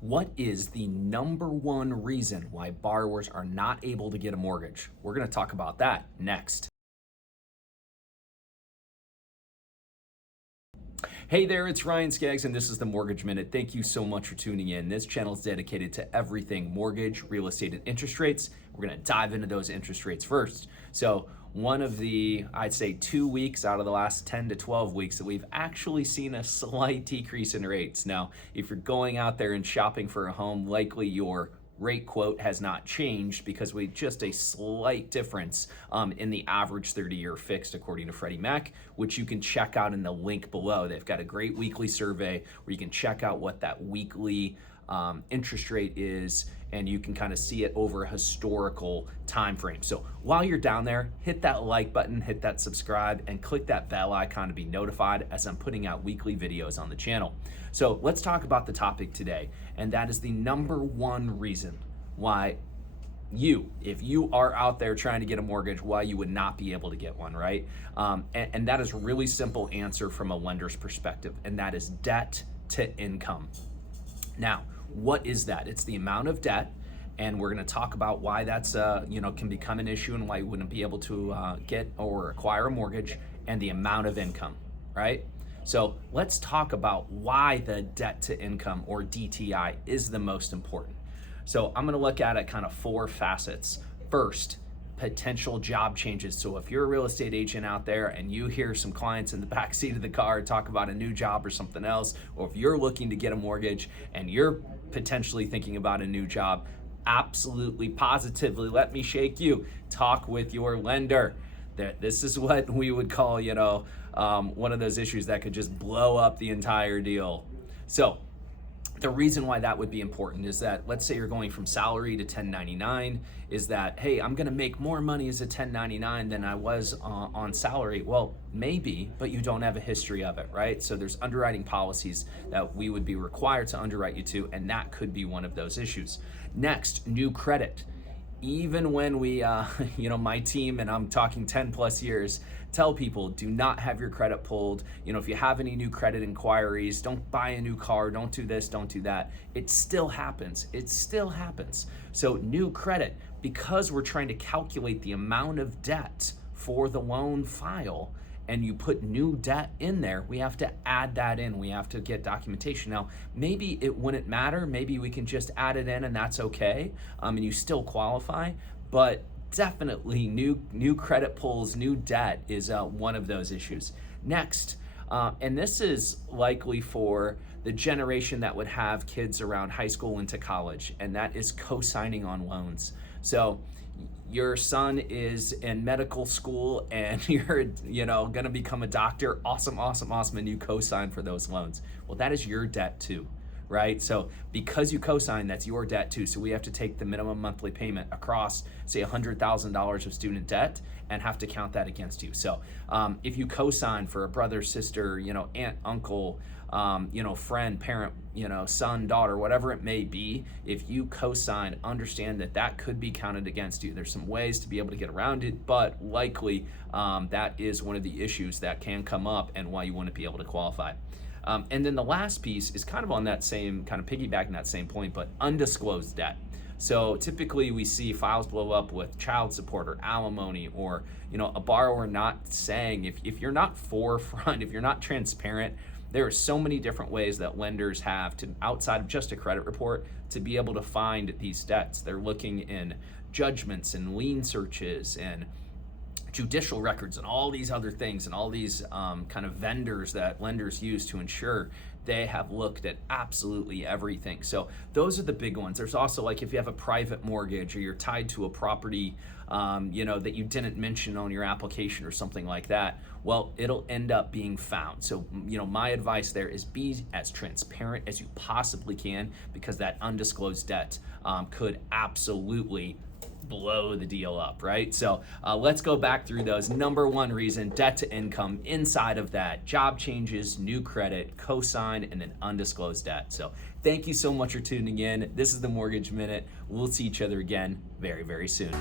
What is the number one reason why borrowers are not able to get a mortgage? We're going to talk about that next. Hey there, it's Ryan Skaggs, and this is the Mortgage Minute. Thank you so much for tuning in. This channel is dedicated to everything mortgage, real estate, and interest rates. We're going to dive into those interest rates first. So, one of the, I'd say 2 weeks out of the last 10 to 12 weeks that we've actually seen a slight decrease in rates. Now, if you're going out there and shopping for a home, likely your rate quote has not changed because we just a slight difference in the average 30-year fixed according to Freddie Mac, which you can check out in the link below. They've got a great weekly survey where you can check out what that weekly interest rate is, and you can kind of see it over a historical time frame. So while you're down there, hit that like button, hit that subscribe, and click that bell icon to be notified as I'm putting out weekly videos on the channel. So let's talk about the topic today, and that is the number one reason why if you are out there trying to get a mortgage, why you would not be able to get one, right? And that is a really simple answer from a lender's perspective, and that is debt to income. Now, what is that? It's the amount of debt, and we're going to talk about why that's can become an issue and why you wouldn't be able to get or acquire a mortgage, and the amount of income, right? So let's talk about why the debt to income, or DTI, is the most important. So I'm going to look at it kind of four facets. First, potential job changes. So if you're a real estate agent out there and you hear some clients in the back seat of the car talk about a new job or something else, or if you're looking to get a mortgage and you're potentially thinking about a new job, absolutely, positively, let me shake you, talk with your lender. This is what we would call, one of those issues that could just blow up the entire deal. So the reason why that would be important is that, let's say you're going from salary to 1099, is that, hey, I'm gonna make more money as a 1099 than I was on salary. Well, maybe, but you don't have a history of it, right? So there's underwriting policies that we would be required to underwrite you to, and that could be one of those issues. Next, new credit. Even when we, my team, and I'm talking 10 plus years, tell people, do not have your credit pulled. If you have any new credit inquiries, don't buy a new car, don't do this, don't do that. It still happens. It still happens. So new credit, because we're trying to calculate the amount of debt for the loan file, and you put new debt in there, we have to add that in. We have to get documentation. Now, maybe it wouldn't matter. Maybe we can just add it in and that's okay, and you still qualify. But definitely new credit pulls, new debt is one of those issues. Next, and this is likely for the generation that would have kids around high school into college, and that is co-signing on loans. So your son is in medical school and you're gonna become a doctor. Awesome, and you co-sign for those loans. Well, that is your debt too, right? So because you co-sign, that's your debt too. So we have to take the minimum monthly payment across, say, $100,000 of student debt and have to count that against you. So if you co-sign for a brother, sister, aunt, uncle, friend, parent, son, daughter, whatever it may be, if you co-sign, understand that could be counted against you. There's some ways to be able to get around it, but likely that is one of the issues that can come up and why you wouldn't be able to qualify. And then the last piece is kind of on that same, kind of piggybacking that same point, but undisclosed debt. So typically we see files blow up with child support or alimony, or a borrower not saying, if you're not forefront, if you're not transparent, there are so many different ways that lenders have to, outside of just a credit report, to be able to find these debts. They're looking in judgments and lien searches and judicial records and all these other things, and all these kind of vendors that lenders use to ensure they have looked at absolutely everything. So those are the big ones. There's also, like, if you have a private mortgage or you're tied to a property that you didn't mention on your application or something like that, well, it'll end up being found. So my advice there is be as transparent as you possibly can, because that undisclosed debt could absolutely blow the deal up, right? So let's go back through those. Number one reason, debt to income. Inside of that, job changes, new credit, co-sign, and then undisclosed debt. So thank you so much for tuning in. This is the Mortgage Minute. We'll see each other again very, very soon.